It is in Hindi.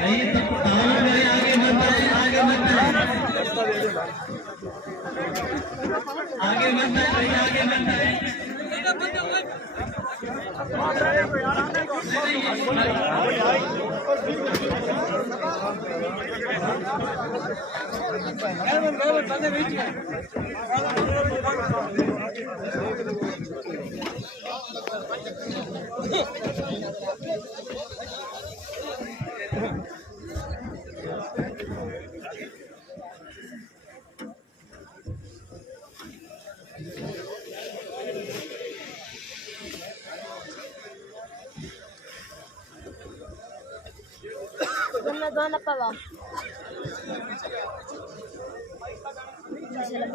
नहीं तो मेरे आगे मत आए, आगे मत आए, आगे मत आए भाई, आगे मत आए। Dona Pava. Se la